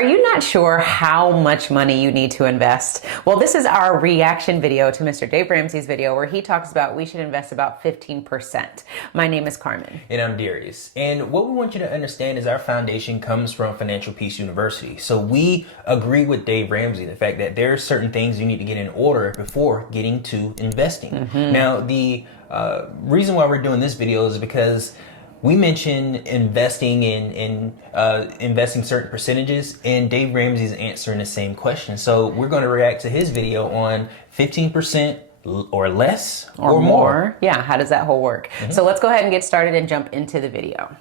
Are you not sure how much money you need to invest? Well, this is our reaction video to Mr. Dave Ramsey's video where he talks about we should invest about 15%. My name is Carmen. And I'm Darius. And what we want you to understand is our foundation comes from Financial Peace University. So we agree with Dave Ramsey, the fact that there are certain things you need to get in order before getting to investing. Now, the reason why we're doing this video is because we mentioned investing in investing certain percentages, and Dave Ramsey's answering the same question. So we're going to react to his video on 15% or less or more. Yeah, how does that whole work? So let's go ahead and get started and jump into the video.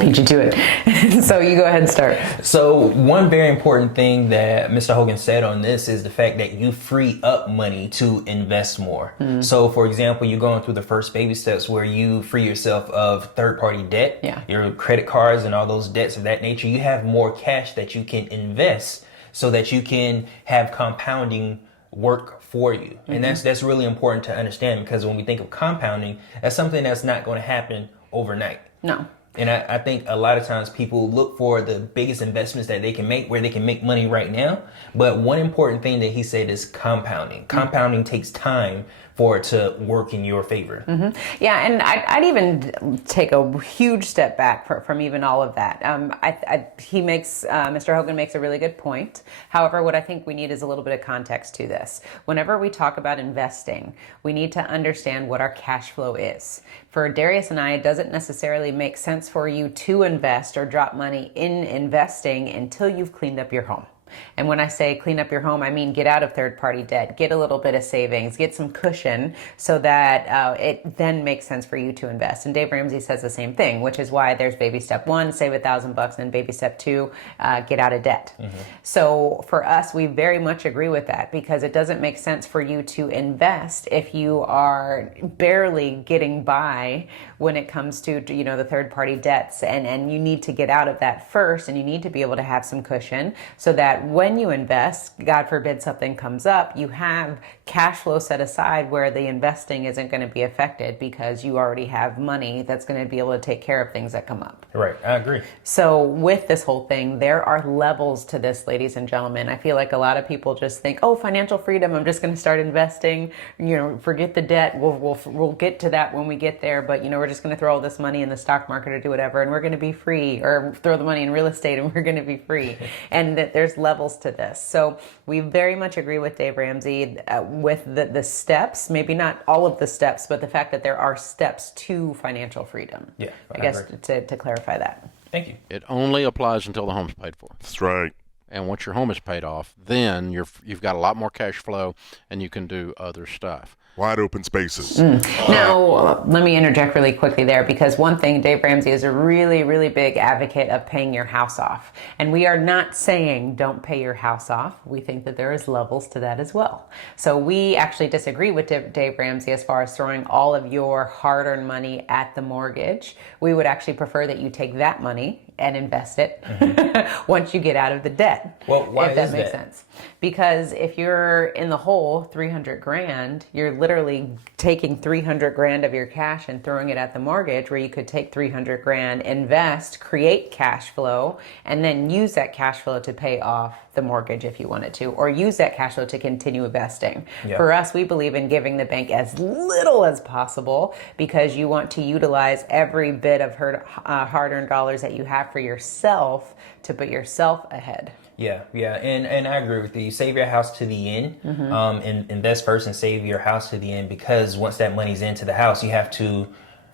Beat you to it. So you go ahead and start. So one very important thing that Mr. Hogan said on this is the fact that you free up money to invest more. So for example, you're going through the first baby steps where you free yourself of third-party debt, your credit cards and all those debts of that nature. You have more cash that you can invest so that you can have compounding work for you. And that's really important to understand, because when we think of compounding, that's something that's not going to happen overnight. No. And I think a lot of times people look for the biggest investments that they can make, where they can make money right now. But one important thing that he said is compounding. Compounding takes time for it to work in your favor. Yeah, and I'd even take a huge step back from even all of that. Mr. Hogan makes a really good point. However, what I think we need is a little bit of context to this. Whenever we talk about investing, we need to understand what our cash flow is. For Darius and I, it doesn't necessarily make sense for you to invest or drop money in investing until you've cleaned up your home. And when I say clean up your home, I mean get out of third-party debt, get a little bit of savings, get some cushion so that it then makes sense for you to invest. And Dave Ramsey says the same thing, which is why there's baby step 1, save $1,000, and baby step 2, get out of debt. So for us, we very much agree with that, because it doesn't make sense for you to invest if you are barely getting by when it comes to, you know, the third-party debts, and you need to get out of that first, and you need to be able to have some cushion so that when you invest, God forbid something comes up, you have cash flow set aside where the investing isn't going to be affected, because you already have money that's going to be able to take care of things that come up. Right, I agree. So with this whole thing, there are levels to this, ladies and gentlemen. I feel like a lot of people just think, oh, financial freedom, I'm just going to start investing, you know, forget the debt, we'll get to that when we get there, but you know, we're just going to throw all this money in the stock market or do whatever, and we're going to be free, or throw the money in real estate and we're going to be free. And that there's levels to this. So we very much agree with Dave Ramsey with the steps, maybe not all of the steps, but the fact that there are steps to financial freedom. Yeah, I guess to clarify that. Thank you. It only applies until the home's paid for. That's right. And once your home is paid off, then you've got a lot more cash flow and you can do other stuff. Wide open spaces. Now, let me interject really quickly there, because one thing, Dave Ramsey is a really, really big advocate of paying your house off. And we are not saying don't pay your house off. We think that there is levels to that as well. So we actually disagree with Dave Ramsey as far as throwing all of your hard-earned money at the mortgage. We would actually prefer that you take that money and invest it once you get out of the debt. Well, why if that is makes that? sense. Because if you're in the hole 300 grand, you're literally taking 300 grand of your cash and throwing it at the mortgage, where you could take 300 grand, invest, create cash flow, and then use that cash flow to pay off the mortgage if you wanted to, or use that cash flow to continue investing. For us, we believe in giving the bank as little as possible, because you want to utilize every bit of hard-earned dollars that you have for yourself to put yourself ahead. Yeah, and I agree with you. Save your house to the end. Invest first and save your house to the end, because once that money's into the house, you have to...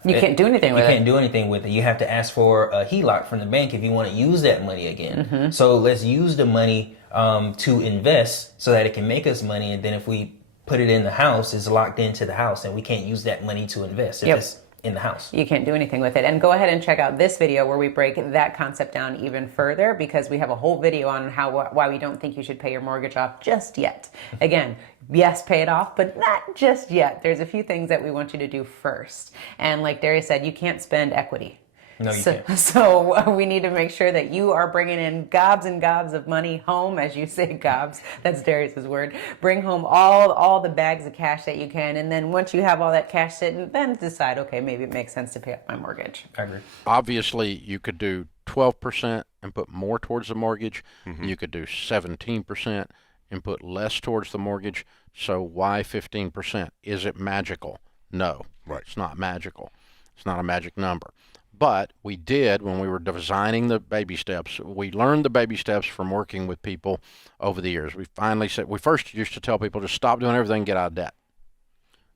You can't do anything with it. You can't do anything with it. You have to ask for a HELOC from the bank if you want to use that money again. So let's use the money to invest so that it can make us money, and then if we put it in the house, it's locked into the house, and we can't use that money to invest if it's in the house. You can't do anything with it. And go ahead and check out this video where we break that concept down even further, because we have a whole video on why we don't think you should pay your mortgage off just yet. Again, yes, pay it off, but not just yet. There's a few things that we want you to do first. And like Darius said, you can't spend equity. No, you can't. So we need to make sure that you are bringing in gobs and gobs of money home, as you say, gobs. That's Darius's word. Bring home all the bags of cash that you can, and then once you have all that cash sitting, then decide, okay, maybe it makes sense to pay off my mortgage. I agree. Obviously, you could do 12% and put more towards the mortgage. You could do 17% and put less towards the mortgage. So why 15%? Is it magical? No, Right. It's not magical. It's not a magic number. But we did, when we were designing the baby steps, we learned the baby steps from working with people over the years. We finally said, we first used to tell people to stop doing everything and get out of debt.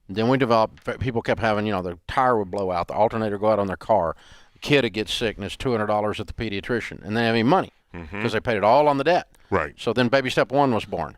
Then we developed, people kept having, the tire would blow out, the alternator would go out on their car, the kid would get sick and it's $200 at the pediatrician, and they didn't have any money because they paid it all on the debt. Right. So then baby step 1 was born.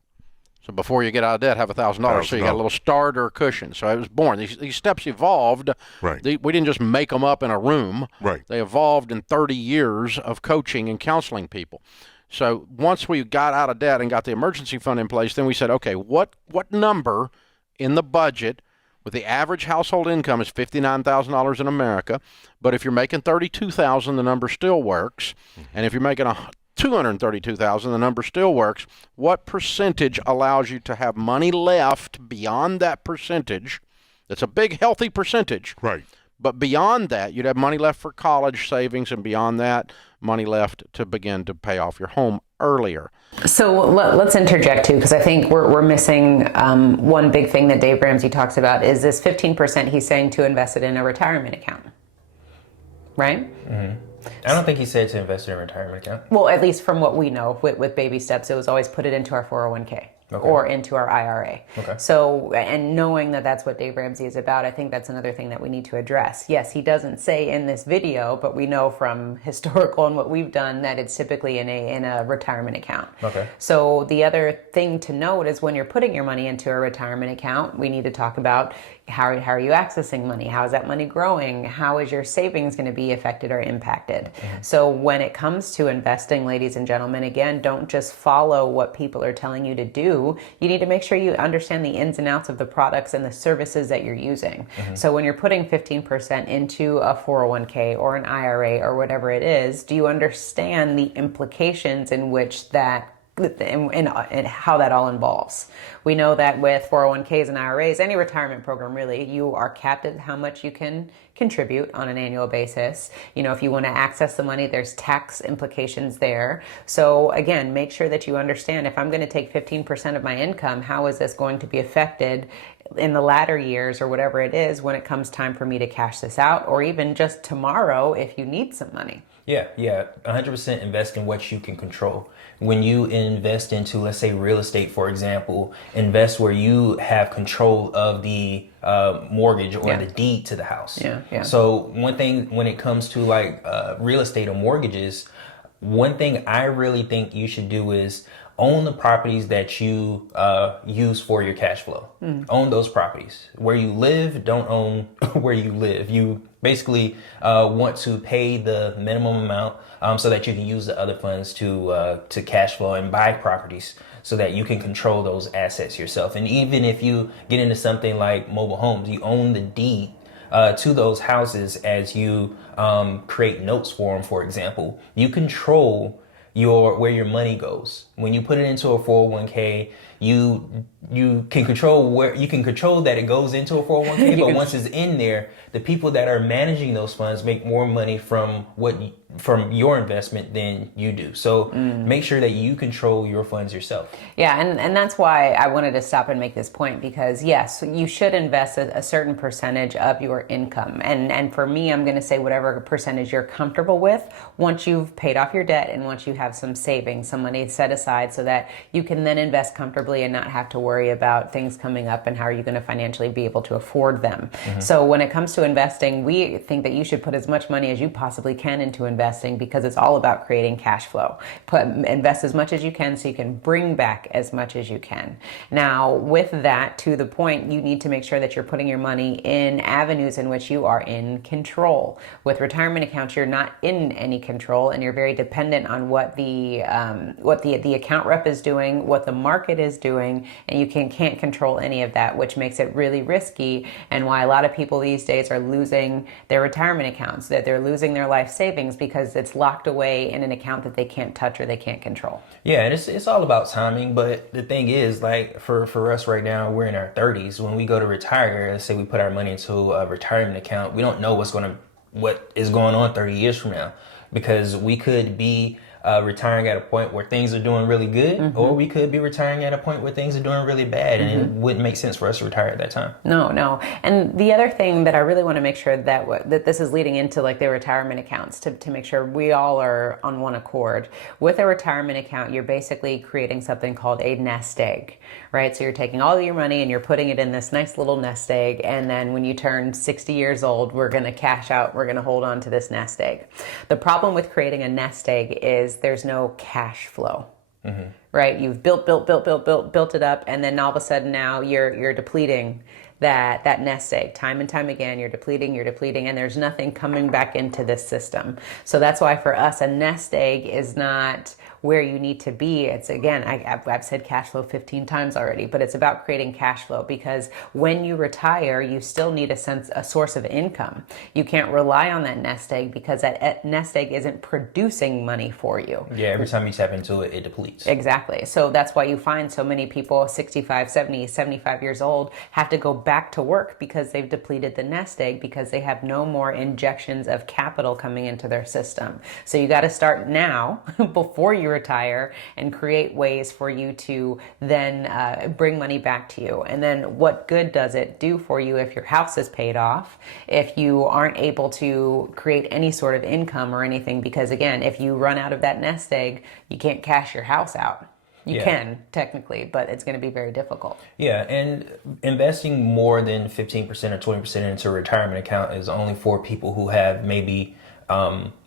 So before you get out of debt, have $1,000. So you got a little starter cushion. So it was born. These steps evolved. Right. We didn't just make them up in a room. Right. They evolved in 30 years of coaching and counseling people. So once we got out of debt and got the emergency fund in place, then we said, okay, what number in the budget with the average household income is $59,000 in America, but if you're making $32,000, the number still works. And if you're making $232,000, the number still works. What percentage allows you to have money left beyond that percentage? That's a big, healthy percentage. Right. But beyond that, you'd have money left for college savings, and beyond that, money left to begin to pay off your home earlier. So let's interject too, because I think we're missing one big thing that Dave Ramsey talks about is this 15% he's saying to invest it in a retirement account, right? I don't think he said to invest in a retirement account. Well, at least from what we know with baby steps, it was always put it into our 401k. Or into our IRA. Okay. So, and knowing that that's what Dave Ramsey is about, I think that's another thing that we need to address. Yes, he doesn't say in this video, but we know from historical and what we've done that it's typically in a retirement account. Okay. So the other thing to note is when you're putting your money into a retirement account, we need to talk about how are you accessing money? How is that money growing? How is your savings going to be affected or impacted? So when it comes to investing, ladies and gentlemen, again, don't just follow what people are telling you to do. You need to make sure you understand the ins and outs of the products and the services that you're using. So when you're putting 15% into a 401k or an IRA or whatever it is, do you understand the implications in which that and how that all involves? We know that with 401ks and IRAs, any retirement program really, you are capped at how much you can contribute on an annual basis. If you want to access the money, there's tax implications there. So again, make sure that you understand if I'm going to take 15% of my income, how is this going to be affected in the latter years or whatever it is when it comes time for me to cash this out, or even just tomorrow if you need some money. Yeah, 100% invest in what you can control. When you invest into, let's say, real estate, for example, invest where you have control of the mortgage or the deed to the house. Yeah. So one thing when it comes to like real estate or mortgages, one thing I really think you should do is own the properties that you use for your cash flow. Own those properties. Where you live, don't own where you live. You basically want to pay the minimum amount so that you can use the other funds to cash flow and buy properties so that you can control those assets yourself. And even if you get into something like mobile homes, you own the deed to those houses as you create notes for them, for example. You control where your money goes. When you put it into a 401k, you can control that it goes into a 401k, but once it's in there, the people that are managing those funds make more money from your investment than you do. So make sure that you control your funds yourself. Yeah, and that's why I wanted to stop and make this point, because yes, you should invest a certain percentage of your income. And for me, I'm going to say whatever percentage you're comfortable with once you've paid off your debt and once you have some savings, some money set aside so that you can then invest comfortably and not have to worry about things coming up and how are you going to financially be able to afford them. So when it comes to investing, we think that you should put as much money as you possibly can into investing investing because it's all about creating cash flow. Invest as much as you can so you can bring back as much as you can. Now, with that, to the point, you need to make sure that you're putting your money in avenues in which you are in control. With retirement accounts, you're not in any control, and you're very dependent on what the account rep is doing, what the market is doing, and you can't control any of that, which makes it really risky, and why a lot of people these days are losing their retirement accounts, that they're losing their life savings because it's locked away in an account that they can't touch or they can't control. Yeah, and it's all about timing. But the thing is, like for us right now, we're in our 30s. When we go to retire, let's say we put our money into a retirement account, we don't know what is going on 30 years from now, because we could be retiring at a point where things are doing really good, or we could be retiring at a point where things are doing really bad, and it wouldn't make sense for us to retire at that time. No. And the other thing that I really want to make sure that this is leading into, like, the retirement accounts, to make sure we all are on one accord. With a retirement account, you're basically creating something called a nest egg, right? So you're taking all of your money and you're putting it in this nice little nest egg, and then when you turn 60 years old, we're going to cash out, we're going to hold on to this nest egg. The problem with creating a nest egg is there's no cash flow, right? You've built it up, and then all of a sudden now you're depleting that nest egg time and time again. You're depleting, and there's nothing coming back into this system. So that's why for us, a nest egg is not where you need to be. It's, again, I've said cash flow 15 times already, but it's about creating cash flow, because when you retire, you still need a source of income. You can't rely on that nest egg because that nest egg isn't producing money for you. Yeah, every time you tap into it, it depletes. Exactly. So that's why you find so many people 65, 70, 75 years old have to go back to work because they've depleted the nest egg, because they have no more injections of capital coming into their system. So you got to start now before you retire and create ways for you to then bring money back to you. And then what good does it do for you if your house is paid off, if you aren't able to create any sort of income or anything? Because, again, if you run out of that nest egg, you can't cash your house out. You can, technically, but it's going to be very difficult. Yeah, and investing more than 15% or 20% into a retirement account is only for people who have maybe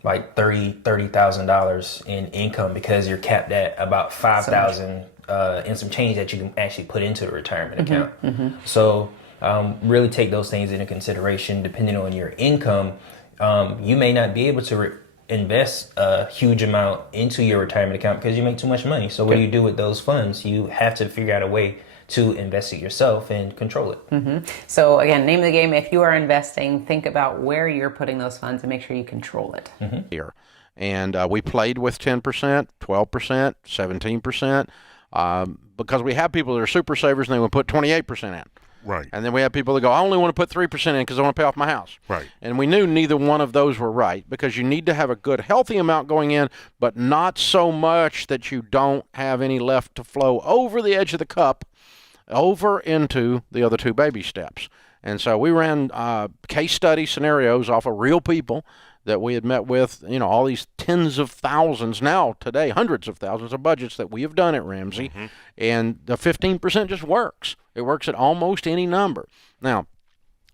like $30,000 in income, because you're capped at about $5,000 and some change that you can actually put into the retirement account. So really take those things into consideration. Depending on your income, you may not be able to invest a huge amount into your retirement account because you make too much money. So what do you do with those funds? You have to figure out a way to invest it yourself and control it. So again, name of the game, if you are investing, think about where you're putting those funds and make sure you control it. Here. And we played with 10%, 12%, 17%, because we have people that are super savers and they would put 28% in. Right. And then we have people that go, I only want to put 3% in because I want to pay off my house. Right. And we knew neither one of those were right, because you need to have a good, healthy amount going in, but not so much that you don't have any left to flow over the edge of the cup over into the other two baby steps. And so we ran case study scenarios off of real people that we had met with, all these tens of thousands, now today hundreds of thousands of budgets that we have done at Ramsey, and the 15% just works. It works at almost any number. Now,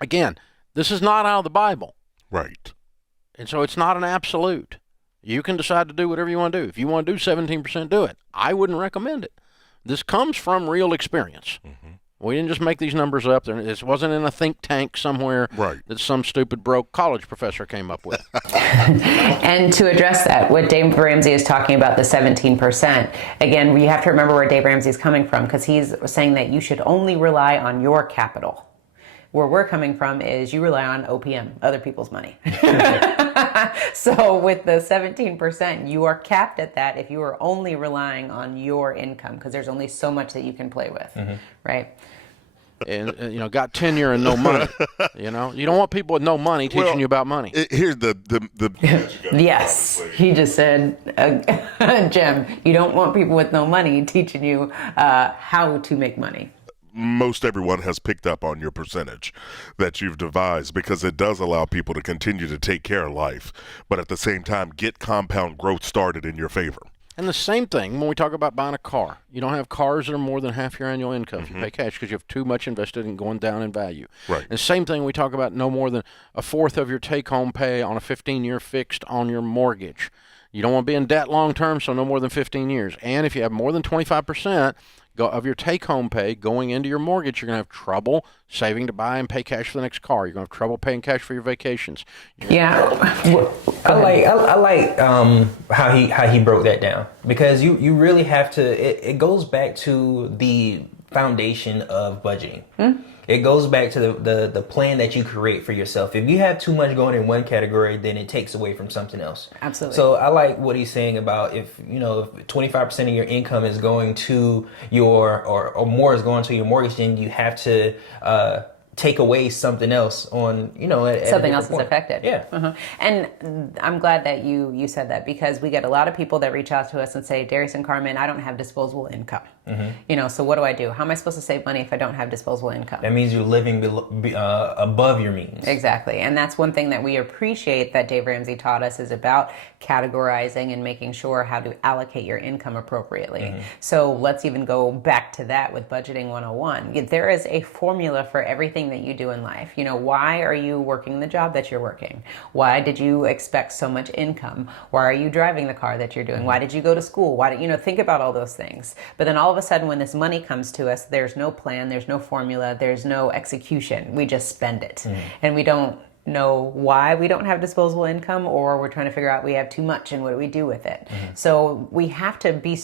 again, this is not out of the Bible. Right. And so it's not an absolute. You can decide to do whatever you want to do. If you want to do 17%, do it. I wouldn't recommend it. This comes from real experience. We didn't just make these numbers up. This wasn't in a think tank somewhere that some stupid broke college professor came up with. And to address that, what Dave Ramsey is talking about, the 17%, again, you have to remember where Dave Ramsey is coming from, because he's saying that you should only rely on your capital. Where we're coming from is you rely on OPM, other people's money. So with the 17%, you are capped at that if you are only relying on your income, because there's only so much that you can play with, right? And got tenure and no money. You don't want people with no money teaching you about money. Here's the Yes, he just said, Jim, you don't want people with no money teaching you how to make money. Most everyone has picked up on your percentage that you've devised, because it does allow people to continue to take care of life, but at the same time get compound growth started in your favor. And the same thing when we talk about buying a car. You don't have cars that are more than half your annual income. You pay cash because you have too much invested in going down in value. Right. And same thing we talk about no more than a fourth of your take-home pay on a 15-year fixed on your mortgage. You don't want to be in debt long term, so no more than 15 years. And if you have more than 25% of your take-home pay going into your mortgage, you're going to have trouble saving to buy and pay cash for the next car. You're going to have trouble paying cash for your vacations. Yeah. I like how he broke that down, because you really have to. It goes back to the foundation of budgeting. It goes back to the plan that you create for yourself. If you have too much going in one category, then it takes away from something else. Absolutely. So I like what he's saying about if 25% of your income is going to your or more is going to your mortgage, then you have to take away something else on, something else is point. affected. Yeah. And I'm glad that you said that, because we get a lot of people that reach out to us and say, Darius and Carmen, I don't have disposable income. So what do I do? How am I supposed to save money if I don't have disposable income? That means you're living above your means. Exactly. And that's one thing that we appreciate that Dave Ramsey taught us, is about categorizing and making sure how to allocate your income appropriately. So let's even go back to that with Budgeting 101. There is a formula for everything that you do in life. Why are you working the job that you're working? Why did you expect so much income? Why are you driving the car that you're doing? Why did you go to school? Why did think about all those things? But then all of a sudden, when this money comes to us, there's no plan, there's no formula, there's no execution. We just spend it. And we don't know why we don't have disposable income, or we're trying to figure out we have too much and what do we do with it. So we have to be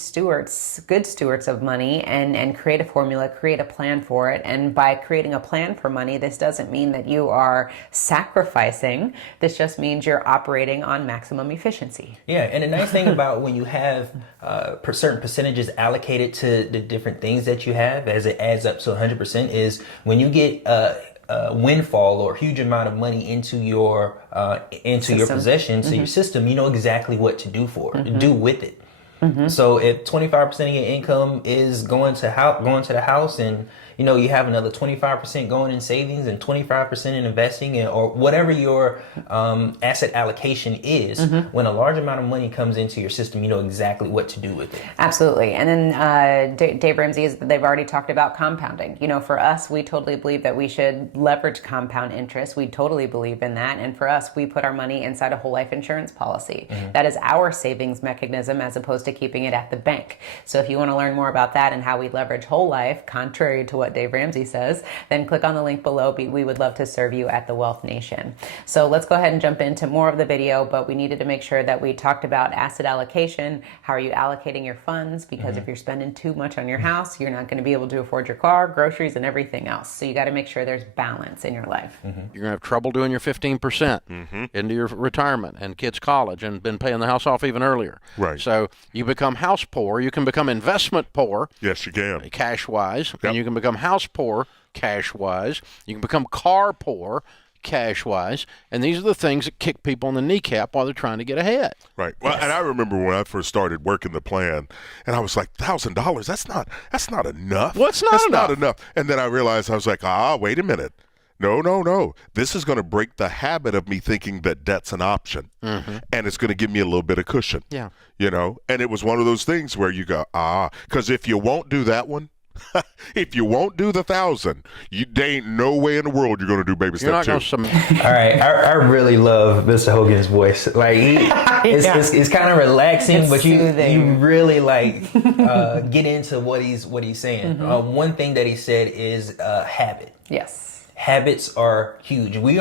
good stewards of money, and create a formula, create a plan for it. And by creating a plan for money, this doesn't mean that you are sacrificing. This just means you're operating on maximum efficiency. Yeah, and the nice thing about when you have certain percentages allocated to the different things that you have, as it adds up to 100%, is when you get windfall or huge amount of money into your your possession, so your system, you know exactly what to do with it. So if 25% of your income is going to the house, and you have another 25% going in savings and 25% in investing, or whatever your asset allocation is, when a large amount of money comes into your system, you know exactly what to do with it. Absolutely. And then Dave Ramsey, they've already talked about compounding. For us, we totally believe that we should leverage compound interest. We totally believe in that. And for us, we put our money inside a whole life insurance policy. That is our savings mechanism, as opposed to keeping it at the bank. So if you want to learn more about that and how we leverage whole life, contrary to what Dave Ramsey says, then click on the link below. We would love to serve you at the Wealth Nation. So let's go ahead and jump into more of the video, but we needed to make sure that we talked about asset allocation. How are you allocating your funds? Because if you're spending too much on your house, you're not going to be able to afford your car, groceries, and everything else. So you got to make sure there's balance in your life. You're going to have trouble doing your 15% into your retirement and kids' college, and been paying the house off even earlier. Right. So you become house poor. You can become investment poor. Yes, you can. Cash-wise. And you can become house poor cash-wise. You can become car poor cash-wise. And these are the things that kick people in the kneecap while they're trying to get ahead. Right. Well, and I remember when I first started working the plan, and I was like, $1,000. That's not enough. What's not That's enough? not enough. And then I realized, I was like, wait a minute. No. This is going to break the habit of me thinking that debt's an option. And it's going to give me a little bit of cushion. Yeah. And it was one of those things where you go, because if you won't do that one, if you won't do the 1,000, there ain't no way in the world you're going to do baby You're step not two. going to All right, I really love Mr. Hogan's voice. Like it's kind of relaxing, It's but you soothing. really get into what he's saying. One thing that he said is habit. Yes. Habits are huge. We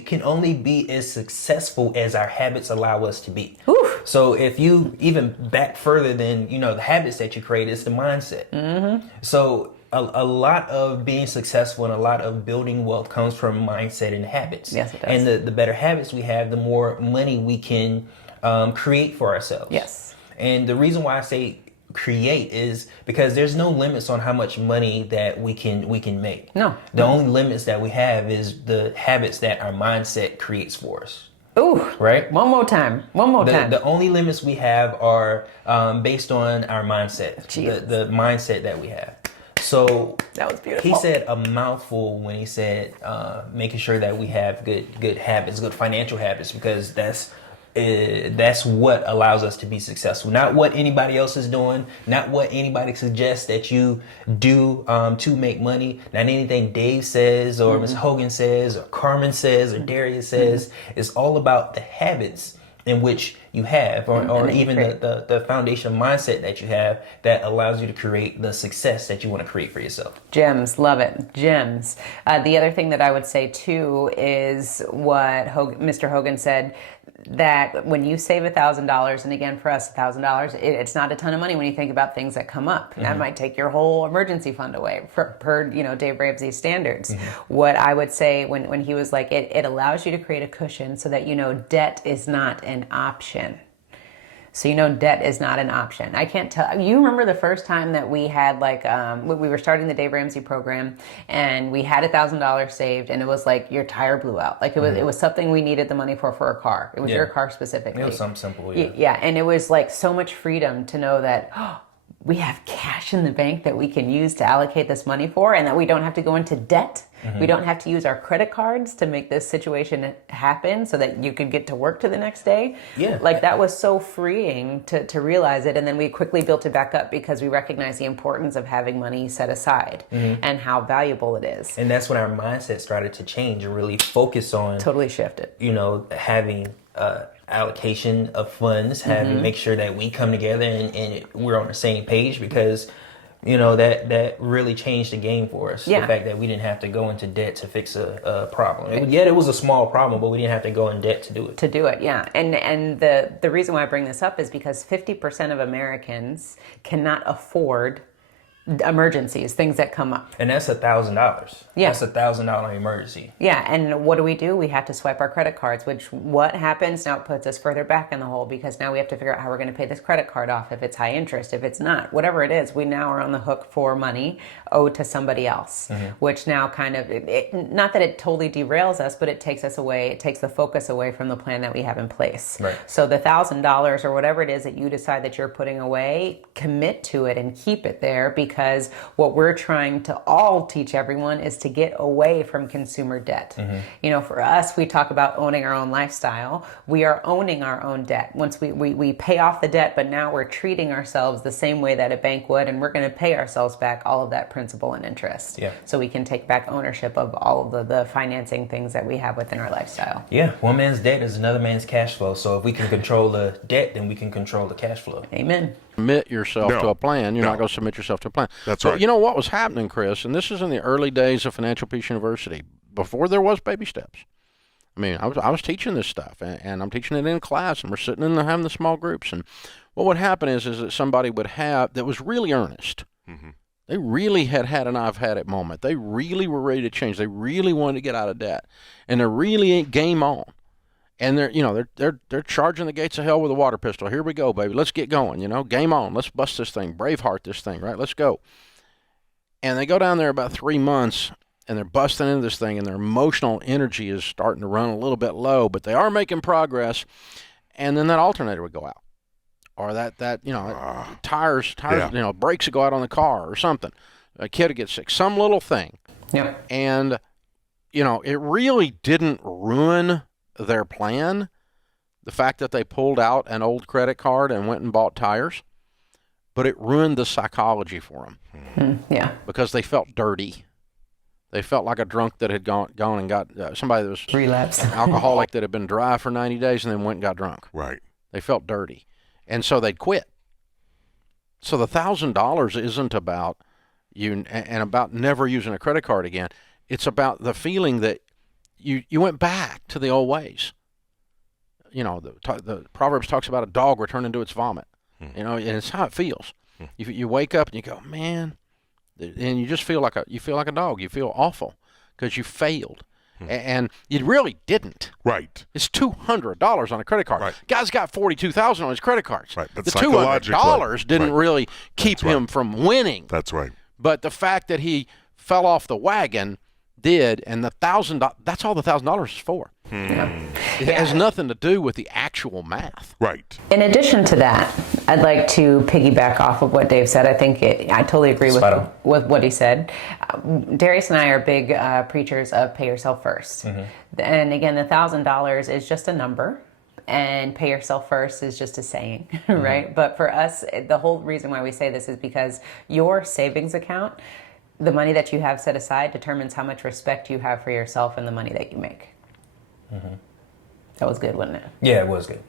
can only be as successful as our habits allow us to be. Oof. So if you even back further than the habits that you create, it's the mindset. So a lot of being successful and a lot of building wealth comes from mindset and habits. Yes, it does. And the better habits we have, the more money we can create for ourselves. Yes. And the reason why I say create is because there's no limits on how much money that we can make. No. The only limits that we have is the habits that our mindset creates for us. Ooh. Right? One more time. The only limits we have are based on our mindset. Jesus. The mindset that we have. So That was beautiful. he said a mouthful when he said making sure that we have good habits, good financial habits, because that's that's what allows us to be successful. Not what anybody else is doing, not what anybody suggests that you do to make money, not anything Dave says or Ms. Hogan says or Carmen says or Darius says. It's all about the habits in which you have, or even the foundation mindset that you have that allows you to create the success that you want to create for yourself. Gems, love it, gems. The other thing that I would say too is what Mr. Hogan said, that when you save $1,000, and again for us $1,000, it's not a ton of money when you think about things that come up. That might take your whole emergency fund away per Dave Ramsey's standards. What I would say when he was like, it allows you to create a cushion so that debt is not an option. So debt is not an option. I can't tell. You remember the first time that we had we were starting the Dave Ramsey program, and we had $1,000 saved, and it was like your tire blew out. Like it was something we needed the money for a car. It was your car specifically. It was something simple. Yeah, and it was like so much freedom to know that we have cash in the bank that we can use to allocate this money for, and that we don't have to go into debt. We don't have to use our credit cards to make this situation happen so that you could get to work to the next day. Yeah. Like that was so freeing to realize it. And then we quickly built it back up because we recognized the importance of having money set aside and how valuable it is. And that's when our mindset started to change and really focus on Totally shifted. Having allocation of funds, make sure that we come together and we're on the same page, because that really changed the game for us. Yeah. The fact that we didn't have to go into debt to fix a problem. It was a small problem, but we didn't have to go in debt to do it. Yeah. And the reason why I bring this up is because 50% of Americans cannot afford emergencies, things that come up. And that's $1,000. Yeah. That's $1,000 emergency. Yeah, and what do? We have to swipe our credit cards, which what happens now, it puts us further back in the hole, because now we have to figure out how we're going to pay this credit card off, if it's high interest, if it's not, whatever it is, we now are on the hook for money owed to somebody else, which now kind of, not that it totally derails us, but it takes us away, it takes the focus away from the plan that we have in place. Right. So the $1,000 or whatever it is that you decide that you're putting away, commit to it and keep it there, because what we're trying to all teach everyone is to get away from consumer debt. For us, we talk about owning our own lifestyle. We are owning our own debt. Once we pay off the debt, but now we're treating ourselves the same way that a bank would, and we're going to pay ourselves back all of that principal and interest. Yeah. So we can take back ownership of all of the financing things that we have within our lifestyle. Yeah, one man's debt is another man's cash flow. So if we can control the debt, then we can control the cash flow. Amen. Submit yourself to a plan. You're not going to submit yourself to a plan. That's But right. you know what was happening, Chris, and this is in the early days of Financial Peace University, before there was baby steps. I mean, I was teaching this stuff, and I'm teaching it in class, and we're sitting in having the small groups. And what would happen is that somebody would have, that was really earnest. They really had an I've had it moment. They really were ready to change. They really wanted to get out of debt, and they're really game on. And they're charging the gates of hell with a water pistol. Here we go, baby. Let's get going. Game on. Let's bust this thing. Braveheart this thing, right? Let's go. And they go down there about 3 months, and they're busting into this thing, and their emotional energy is starting to run a little bit low, but they are making progress. And then that alternator would go out, or that tires, brakes would go out on the car, or something. A kid would get sick, some little thing. Yeah. And it really didn't ruin their plan, the fact that they pulled out an old credit card and went and bought tires, but it ruined the psychology for them. Yeah. Because they felt dirty. They felt like a drunk that had gone and got somebody that was Relapse. an alcoholic that had been dry for 90 days and then went and got drunk. Right. They felt dirty. And so they'd quit. So the $1,000 isn't about you and about never using a credit card again. It's about the feeling that you went back to the old ways. The Proverbs talks about a dog returning to its vomit. And it's how it feels. You wake up and you go, man, and you just feel like a dog. You feel awful because you failed. And you really didn't. Right. It's $200 on a credit card. Right. Guy's got $42,000 on his credit cards. Right. But The $200 didn't really keep him from winning. That's right. But the fact that he fell off the wagon did, and the $1,000, that's all the $1,000 is for. It has nothing to do with the actual math. Right. In addition to that, I'd like to piggyback off of what Dave said. I totally agree with what he said. Darius and I are big preachers of pay yourself first. And again, the $1,000 is just a number. and pay yourself first is just a saying, right? But for us, the whole reason why we say this is because your savings account, the money that you have set aside, determines how much respect you have for yourself and the money that you make. That was good, wasn't it? Yeah, it was good.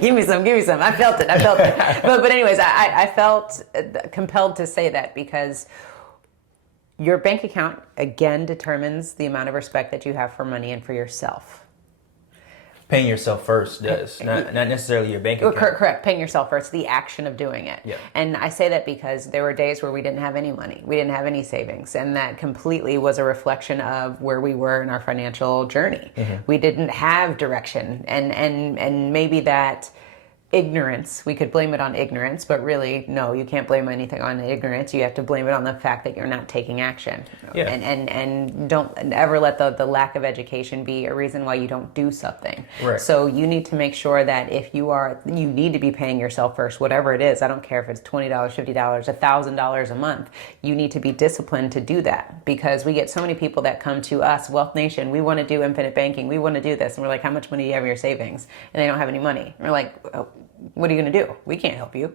Give me some. I felt it. But anyways, I felt compelled to say that because your bank account, again, determines the amount of respect that you have for money and for yourself. Paying yourself first does, not necessarily your bank account. Correct. Paying yourself first, the action of doing it. Yeah. And I say that because there were days where we didn't have any money. We didn't have any savings. And that completely was a reflection of where we were in our financial journey. We didn't have direction. And maybe that ignorance, we could blame it on ignorance, but really, no, you can't blame anything on ignorance. You have to blame it on the fact that you're not taking action. Yeah. And don't ever let the lack of education be a reason why you don't do something. Right. So you need to make sure that if you need to be paying yourself first, whatever it is. I don't care if it's $20, $50, $1,000 a month. You need to be disciplined to do that, because we get so many people that come to us, Wealth Nation, we want to do infinite banking. We want to do this. And we're like, how much money do you have in your savings? And they don't have any money. And we're like, oh, what are you going to do? We can't help you.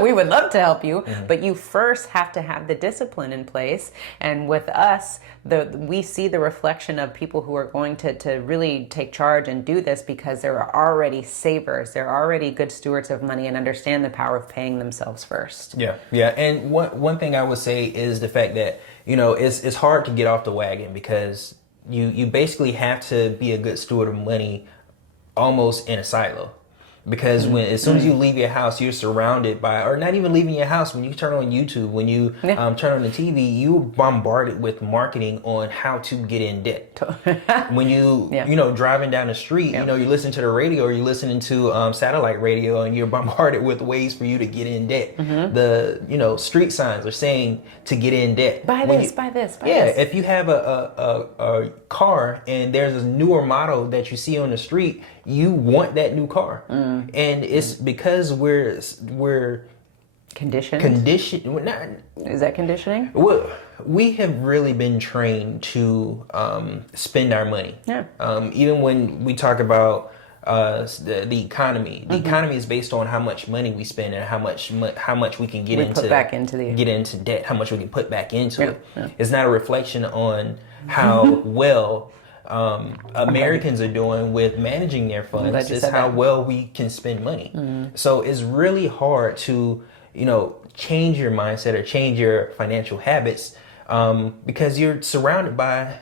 We would love to help you, but you first have to have the discipline in place. And with us, we see the reflection of people who are going to really take charge and do this because they're already savers. They're already good stewards of money and understand the power of paying themselves first. Yeah. And one thing I would say is the fact that, it's hard to get off the wagon, because you basically have to be a good steward of money almost in a silo. Because as soon as you leave your house, you're surrounded by, or not even leaving your house, when you turn on YouTube, when you turn on the TV, you're bombarded with marketing on how to get in debt. When you, driving down the street, you listen to the radio, or you're listening to satellite radio, and you're bombarded with ways for you to get in debt. The, street signs are saying to get in debt. Buy this. Yeah, if you have a car and there's a newer model that you see on the street, you want that new car. And it's because we're conditioned. Is that conditioning? We have really been trained to spend our money. Yeah. Even when we talk about the economy, the economy is based on how much money we spend and how much we can get into debt, how much we can put back into it. Yeah. It's not a reflection on how well Americans are doing with managing their funds. It's how well we can spend money. So it's really hard to, change your mindset or change your financial habits, because you're surrounded by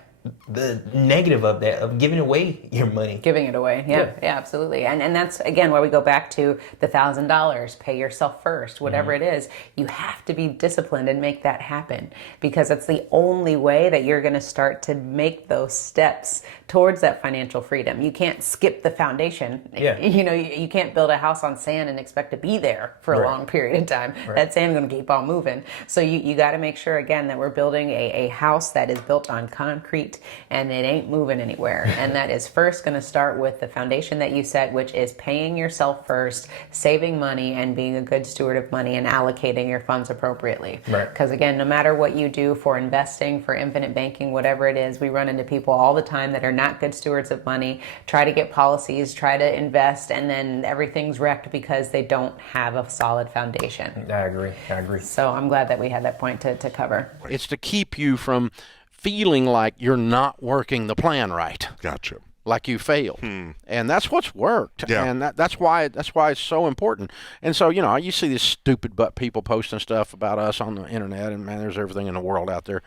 the negative of that, of giving away your money. Giving it away. Yeah, absolutely. And that's, again, where we go back to the $1,000, pay yourself first, whatever it is. You have to be disciplined and make that happen, because that's the only way that you're going to start to make those steps towards that financial freedom. You can't skip the foundation. Yeah. You can't build a house on sand and expect to be there for a long period of time. Right. That sand's going to keep on moving. So you got to make sure, again, that we're building a house that is built on concrete and it ain't moving anywhere. And that is first going to start with the foundation that you set, which is paying yourself first, saving money, and being a good steward of money and allocating your funds appropriately. Right. Because again, no matter what you do for investing, for infinite banking, whatever it is, we run into people all the time that are not good stewards of money, try to get policies, try to invest, and then everything's wrecked because they don't have a solid foundation. I agree. So I'm glad that we had that point to cover. It's to keep you from feeling like you're not working the plan right. Gotcha. Like you failed. And that's what's worked. Yeah. And that's why it's so important. And so, you see these stupid butt people posting stuff about us on the internet, and man, there's everything in the world out there.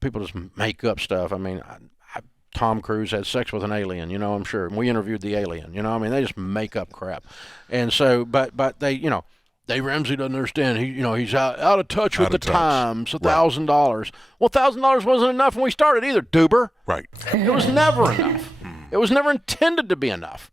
People just make up stuff. I mean, Tom Cruise had sex with an alien, I'm sure. And we interviewed the alien, they just make up crap. And so, but they, Dave Ramsey doesn't understand. He's out of touch with the times. $1,000. Well, $1,000 wasn't enough when we started either, Duber. Right. It was never enough. It was never intended to be enough.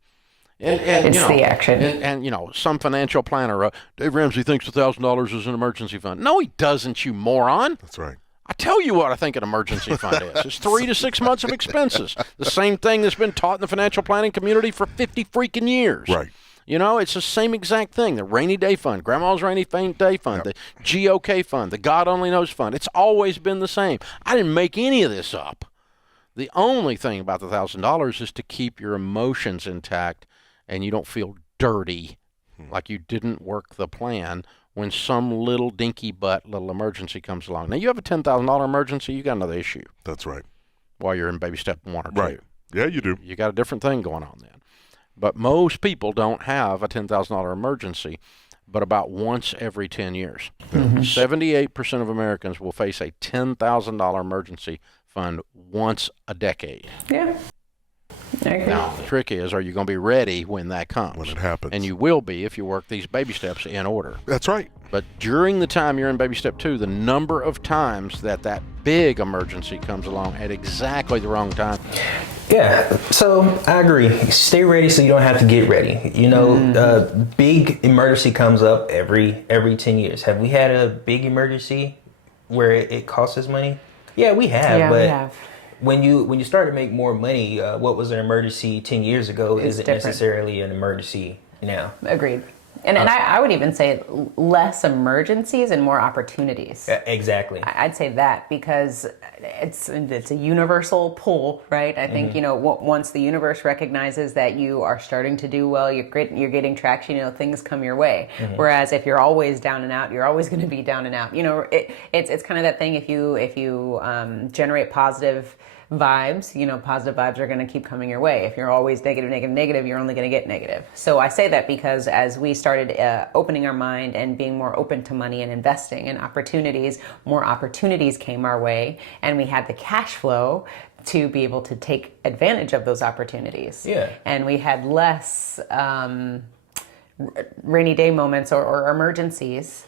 And it's the action. And some financial planner, Dave Ramsey thinks $1,000 is an emergency fund. No, he doesn't, you moron. That's right. I tell you what I think an emergency fund is. It's 3 to 6 months of expenses. The same thing that's been taught in the financial planning community for 50 freaking years. Right. It's the same exact thing. The rainy day fund, grandma's rainy day fund, the GOK fund, the God only knows fund. It's always been the same. I didn't make any of this up. The only thing about the $1,000 is to keep your emotions intact and you don't feel dirty like you didn't work the plan when some little dinky butt little emergency comes along. Now, you have a $10,000 emergency, you got another issue That's right. while you're in baby step 1 or 2. Right. Yeah, you do. You got a different thing going on then. But most people don't have a $10,000 emergency, but about once every 10 years. 78% of Americans will face a $10,000 emergency fund once a decade. Yeah. Okay. Now, the trick is, are you going to be ready when that comes? When it happens. And you will be if you work these baby steps in order. That's right. But during the time you're in baby step 2, the number of times that big emergency comes along at exactly the wrong time. Yeah, so I agree. Stay ready so you don't have to get ready. You know, big emergency comes up every 10 years. Have we had a big emergency where it costs us money? Yeah, we have. Yeah, but we have. when you start to make more money, what was an emergency 10 years ago isn't different. necessarily an emergency now. Agreed. And I would even say less emergencies and more opportunities. Exactly. I'd say that because it's a universal pull, right? I think, you know, once the universe recognizes that you are starting to do well, you're getting traction, you know, things come your way. Whereas if you're always down and out, you're always going to be down and out. You know, it's kind of that thing, if you generate positive vibes, you know, positive vibes are going to keep coming your way. If you're always negative, you're only going to get negative. So I say that because as we started opening our mind and being more open to money and investing and opportunities, more opportunities came our way, and we had the cash flow to be able to take advantage of those opportunities. Yeah. And we had less rainy day moments or emergencies.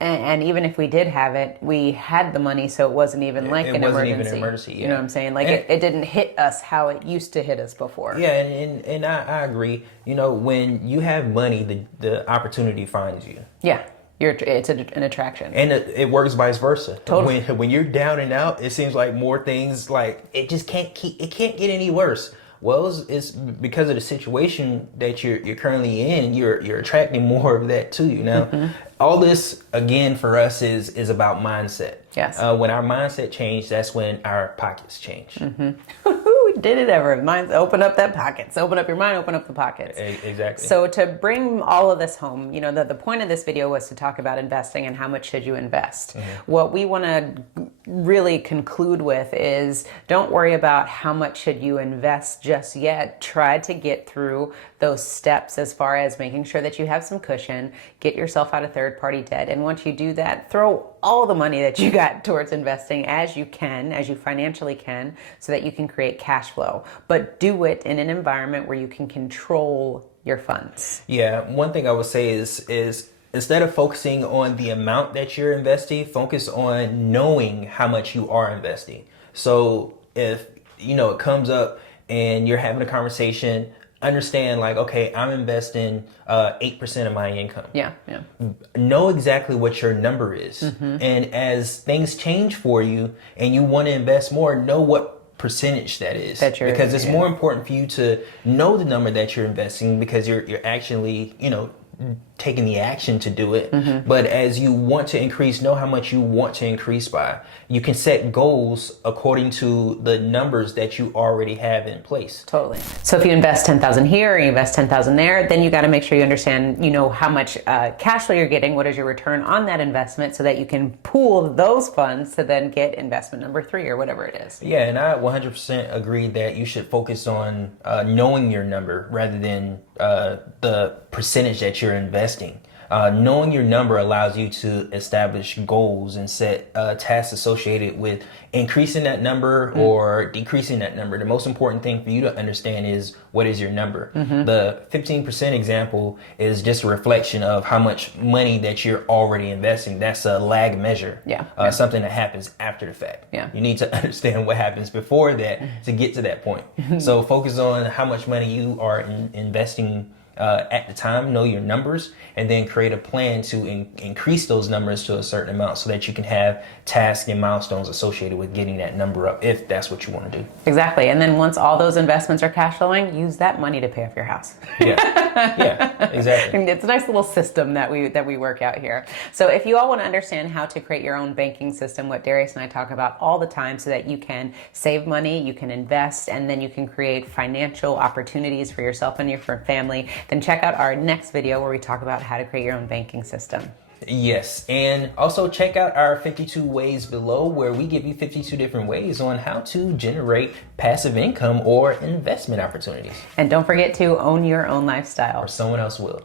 And even if we did have it, we had the money, so it wasn't even like an wasn't emergency. even an emergency, You know what I'm saying? Like it didn't hit us how it used to hit us before. Yeah, and I agree. You know, when you have money, the opportunity finds you. Yeah, it's an attraction. And it works vice versa. Totally. When you're down and out, it seems like more things, like it just can't get any worse. Well, it's because of the situation that you're currently in. You're attracting more of that to you now. All this again for us is about mindset. Yes. When our mindset change, that's when our pockets change. Who did it ever? Open up that pockets. Open up your mind, open up the pockets. Exactly. So to bring all of this home, you know, the point of this video was to talk about investing and how much should you invest. What we want to really conclude with is, don't worry about how much should you invest just yet. Try to get through those steps as far as making sure that you have some cushion, get yourself out of third-party debt. And once you do that, throw all the money that you got towards investing as you financially can, so that you can create cash flow. But do it in an environment where you can control your funds. Yeah, one thing I would say is instead of focusing on the amount that you're investing, focus on knowing how much you are investing. So if, you know, it comes up and you're having a conversation, understand like, okay, I'm investing 8% of my income. Yeah. Know exactly what your number is. And as things change for you and you want to invest more, know what percentage that is. Because it's more important for you to know the number that you're investing, because you're actually, you know, taking the action to do it. But as you want to increase, know how much you want to increase by. You can set goals according to the numbers that you already have in place. Totally. So if you invest 10,000 here or you invest 10,000 there, then you got to make sure you understand, you know, how much cash flow you're getting, what is your return on that investment, so that you can pool those funds to then get investment number 3 or whatever it is. Yeah, and I 100% agree that you should focus on knowing your number rather than the percentage that you're investing. Knowing your number allows you to establish goals and set tasks associated with increasing that number or decreasing that number. The most important thing for you to understand is, what is your number? The 15% example is just a reflection of how much money that you're already investing. That's a lag measure. Something that happens after the fact. You need to understand what happens before that to get to that point. So focus on how much money you are investing at the time, know your numbers, and then create a plan to increase those numbers to a certain amount so that you can have tasks and milestones associated with getting that number up if that's what you want to do. Exactly. And then once all those investments are cash flowing, use that money to pay off your house. Yeah, exactly. And it's a nice little system that we work out here. So if you all want to understand how to create your own banking system, what Darius and I talk about all the time, so that you can save money, you can invest, and then you can create financial opportunities for yourself and your family, then check out our next video where we talk about how to create your own banking system. Yes, and also check out our 52 ways below, where we give you 52 different ways on how to generate passive income or investment opportunities. And don't forget to own your own lifestyle. Or someone else will.